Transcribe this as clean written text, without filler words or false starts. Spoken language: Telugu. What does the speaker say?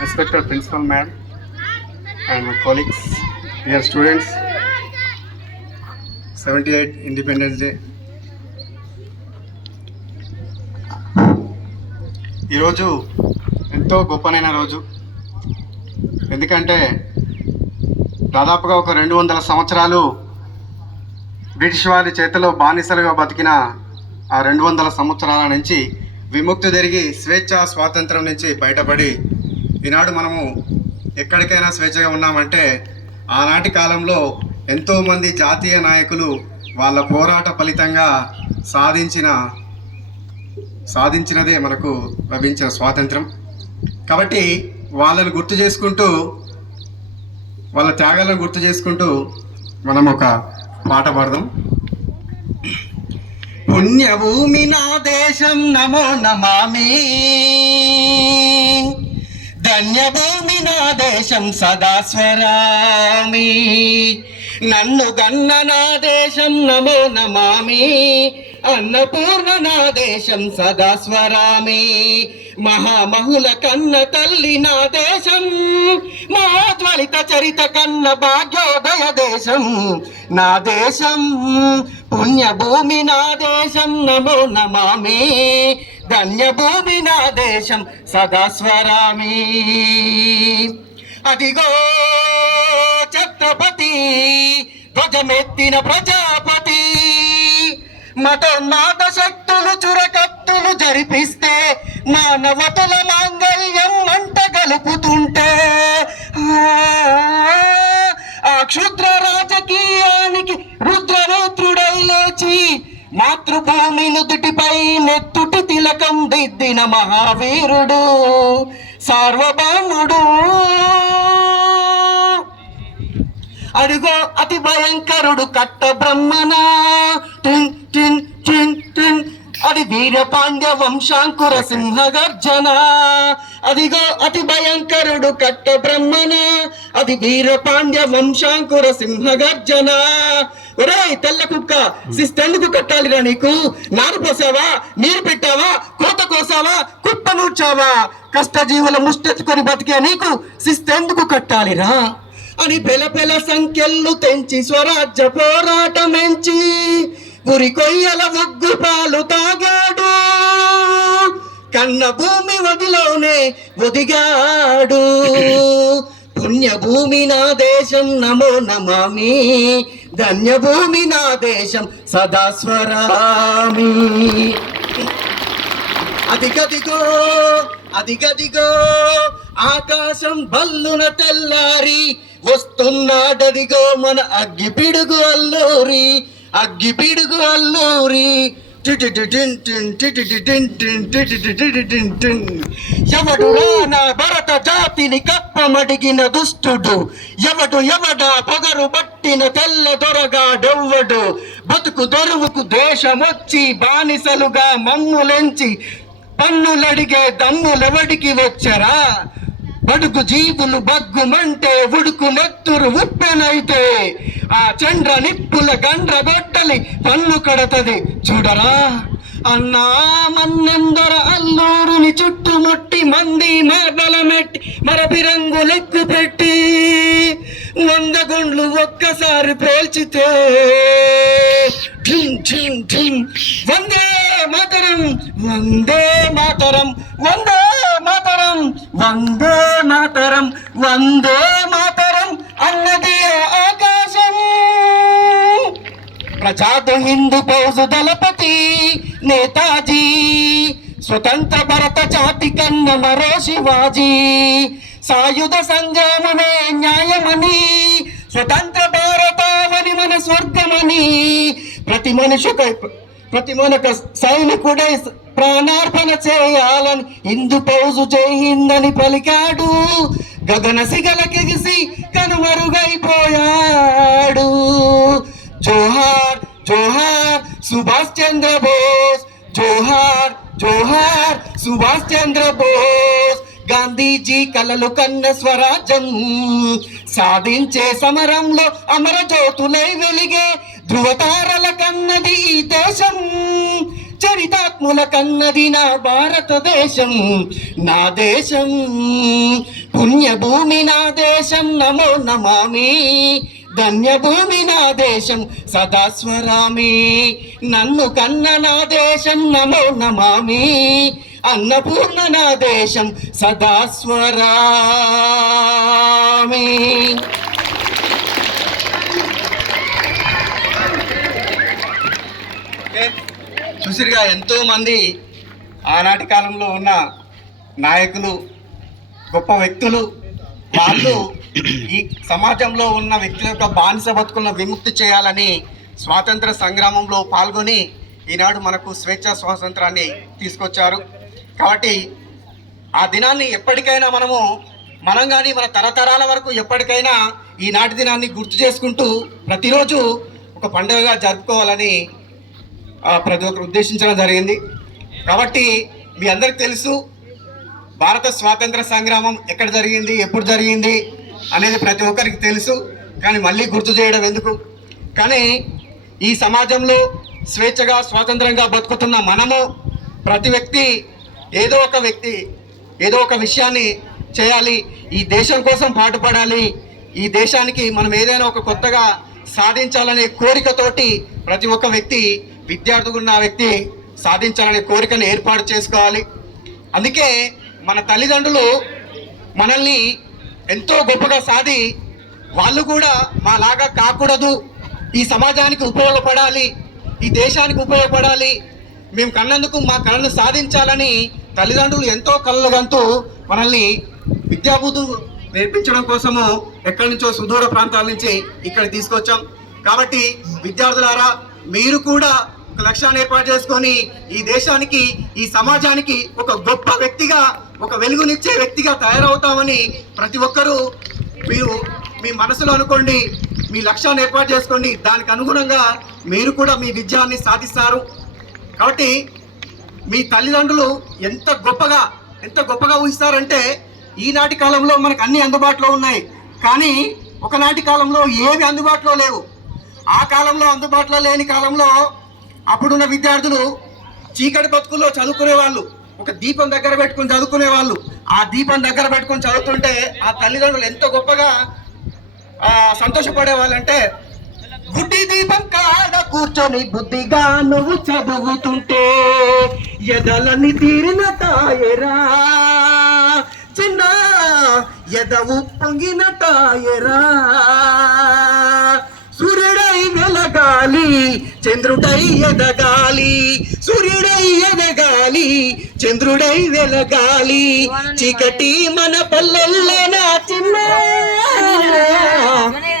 respected principal ma'am and my colleagues, dear students, 78 Independence Day. ఈరోజు ఎంతో గొప్పనైన రోజు. ఎందుకంటే దాదాపుగా ఒక 200 సంవత్సరాలు బ్రిటిష్ వారి చేతిలో బానిసలుగా బతికిన ఆ 200 సంవత్సరాల నుంచి విముక్తి జరిగి స్వేచ్ఛ స్వాతంత్రం నుంచి బయటపడి ఈనాడు మనము ఎక్కడికైనా స్వేచ్ఛగా ఉన్నామంటే ఆనాటి కాలంలో ఎంతోమంది జాతీయ నాయకులు వాళ్ళ పోరాట ఫలితంగా సాధించినదే మనకు లభించిన స్వాతంత్రం. కాబట్టి వాళ్ళని గుర్తు చేసుకుంటూ, వాళ్ళ త్యాగాలను గుర్తు చేసుకుంటూ మనం ఒక పాట పాడదాం. పుణ్యభూమి నా దేశం నమో నమామి, ధన్యభూమి నా దేశం సదా స్వరామి, నన్ను గన్న నా దేశం నమో నమామి, అన్నపూర్ణ నా దేశం సదా స్వరామి, మహామహుల కన్న తల్లి నా దేశం, మహాజ్వలిత చరిత కన్న భాగ్యోదయ దేశం నా దేశం, పుణ్యభూమి నా దేశం నమో నమామి, ధన్యభూమి నా దేశం సదా స్వరామి. అదిగో ఛత్రపతి ధ్వజమెత్తిన ప్రజాపతి, మతోన్మాద శక్తులు చురకత్తులు జరిపిస్తే మానవతుల మాంగళ్యం మంట గలుపుతుంటే, ఆ క్షుద్ర రాజకీయానికి రుద్రనేత్రుడై లేచి మాతృభూమి నుదుటిపై నెత్తుటి తిలకం దిద్దిన మహావీరుడు సార్వభౌముడు. అడుగో అతి భయంకరుడు కట్ట బ్రహ్మణ, టిన్ టిన్ టిన్ టిన్ అది వీరపాండ్య వంశాంకుర సింహ గర్జన. అదిగో అతి భయంకరుడు కట్ట బ్రహ్మణ, అది వీరపాండ్య వంశాంకుర సింహ గర్జన. ఒరే తెల్ల కుక్క, శిస్తెందుకు కట్టాలిరా నీకు? నారు పోసావా, నీరు పెట్టావా, కోత కోసావా, కుప్ప నూర్చావా? కష్టజీవుల ముష్టెత్తుకొని బతికే నీకు శిస్తెందుకు కట్టాలిరా అని పెల సంఖ్యలు తెంచి స్వరాజ్య పోరాటమెంచి ఉరి కొయ్యల ముగ్గు పాలు తాగాడు, కన్న భూమి వదిలోనే ఒదిగాడు. పుణ్యభూమి నా దేశం నమో నమామి, ధన్యభూమి నా దేశం సదా స్వరామి. అదిగదిగో అదిగదిగో ఆకాశం బల్లున తెల్లారి వస్తున్నాడదిగో మన అగ్గిపిడుగు అల్లూరి, అగ్గిపిడుగు అల్లూరి. ఎవడురా నా భరత జాతిని కప్పమడిగిన దుష్టుడు, ఎవడా పొగరు పట్టిన తెల్ల దొరగాడెవ్వడు, బతుకు దొరువుకు దేశమొచ్చి బానిసలుగా మమ్ములెంచి పన్నులడిగే దమ్ములెవడికి వచ్చరా? బడుగు జీవులు బగ్గుమంటే ఉడుకు నెత్తురు ఉప్పెనైతే ఆ చండ్ర నిప్పుల గండ్ర గొట్టలి పన్ను కడతది చూడరా. అన్నా మన్నెందర అల్లూరుని చుట్టుముట్టి మంది మార్బలమెట్టి మరపిరంగు లెక్కు పెట్టి 100 గుండ్లు ఒక్కసారి పేల్చితే వందే మాతరం, వందే మాతరం, వందే మాతరం, వందే మాతరం, వందే మాతరం అన్నది ఆకాశం. ప్రజాత హిందూ ఫౌజు దళపతి నేతాజీ, స్వతంత్ర భరత జాతి కన్న మరో శివాజీ, సాయుధ సంగ్రామమే న్యాయమని, స్వతంత్ర భారతావని మన స్వర్గమని, ప్రతి మనక సైనికుడై ప్రాణార్పణ చేయాలని హిందూ ఫౌజు జై హింద్ అని పలికాడు. గగన సిగలకెగిసి కనుమరుగైపోయాడు. జోహార్ జోహార్ సుభాష్ చంద్ర బోస్, జోహార్ జోహార్ సుభాష్ చంద్ర బోస్. గాంధీజీ కలలు కన్న స్వరాజ్యం సాధించే సమరంలో అమర జ్యోతులై వెలిగే ధృవతారల కన్నది ఈ దేశం. చరితాత్ముల కన్నది నా భారతదేశం, నా దేశం. పుణ్యభూమి నా దేశం నమో నమామి, ధన్యభూమి నా దేశం సదా స్వరామి. నన్ను కన్న నా దేశం నమో నమామి, అన్నపూర్ణ నా దేశం సదా స్వరామి. చూసిరుగా ఎంతో మంది ఆనాటి కాలంలో ఉన్న నాయకులు, గొప్ప వ్యక్తులు, వాళ్ళు ఈ సమాజంలో ఉన్న వ్యక్తుల యొక్క బానిస బతుకులను విముక్తి చేయాలని స్వాతంత్ర సంగ్రామంలో పాల్గొని ఈనాడు మనకు స్వేచ్ఛా స్వాతంత్రాన్ని తీసుకొచ్చారు. కాబట్టి ఆ దినాన్ని ఎప్పటికైనా మనం కానీ మన తరతరాల వరకు ఎప్పటికైనా ఈనాటి దినాన్ని గుర్తు చేసుకుంటూ ప్రతిరోజు ఒక పండుగగా జరుపుకోవాలని ప్రతి ఒక్కరు ఉద్దేశించడం జరిగింది. కాబట్టి మీ అందరికి తెలుసు భారత స్వాతంత్ర సంగ్రామం ఎక్కడ జరిగింది, ఎప్పుడు జరిగింది అనేది ప్రతి ఒక్కరికి తెలుసు. కానీ మళ్ళీ గుర్తు చేయడం ఎందుకు? కానీ ఈ సమాజంలో స్వేచ్ఛగా స్వాతంత్రంగా బతుకుతున్న మనము ప్రతి వ్యక్తి ఏదో ఒక విషయాన్ని చేయాలి, ఈ దేశం కోసం పాటుపడాలి, ఈ దేశానికి మనం ఏదైనా ఒక కొత్తగా సాధించాలనే కోరికతోటి ప్రతి ఒక్క వ్యక్తి, విద్యార్థిగా ఉన్న వ్యక్తి సాధించాలనే కోరికను ఏర్పాటు చేసుకోవాలి. అందుకే మన తల్లిదండ్రులు మనల్ని ఎంతో గొప్పగా సాధి వాళ్ళు కూడా మాలాగా కాకూడదు, ఈ సమాజానికి ఉపయోగపడాలి, ఈ దేశానికి ఉపయోగపడాలి, మేము కన్నందుకు మా కళను సాధించాలని తల్లిదండ్రులు ఎంతో కలలుగంతూ మనల్ని విద్యాబుద్ధులు నేర్పించడం కోసము ఎక్కడి నుంచో సుదూర ప్రాంతాల నుంచి ఇక్కడ తీసుకొచ్చాం. కాబట్టి విద్యార్థులారా, మీరు కూడా ఒక లక్ష్యాన్ని ఏర్పాటు చేసుకొని ఈ దేశానికి, ఈ సమాజానికి ఒక గొప్ప వ్యక్తిగా, ఒక వెలుగునిచ్చే వ్యక్తిగా తయారవుతామని ప్రతి ఒక్కరూ మీరు మీ మనసులో అనుకోండి, మీ లక్ష్యాన్ని ఏర్పాటు చేసుకోండి. దానికి అనుగుణంగా మీరు కూడా మీ విజయాన్ని సాధిస్తారు. కాబట్టి మీ తల్లిదండ్రులు ఎంత గొప్పగా ఊహిస్తారంటే, ఈనాటి కాలంలో మనకు అన్ని అందుబాటులో ఉన్నాయి, కానీ ఒకనాటి కాలంలో ఏవి అందుబాటులో లేవు. ఆ కాలంలో అందుబాటులో లేని కాలంలో అప్పుడున్న విద్యార్థులు చీకటి బతుకుల్లో చదువుకునేవాళ్ళు, ఒక దీపం దగ్గర పెట్టుకుని చదువుకునేవాళ్ళు. ఆ దీపం దగ్గర పెట్టుకుని చదువుతుంటే ఆ తల్లిదండ్రులు ఎంత గొప్పగా సంతోషపడేవాళ్ళంటే, గుడ్డి దీపం కాడ కూర్చొని బుద్ధిగా నువ్వు చదువుతుంటే ఎదలని తీరిన తాయరా, చిన్న ఎదవు పొంగిన తాయరా. సూర్యుడై వెలగాలి, చంద్రుడై ఎదగాలి, సూర్యుడై ఎదగాలి, చంద్రుడై వెలగాలి. చీకటి మన పల్లెల్లో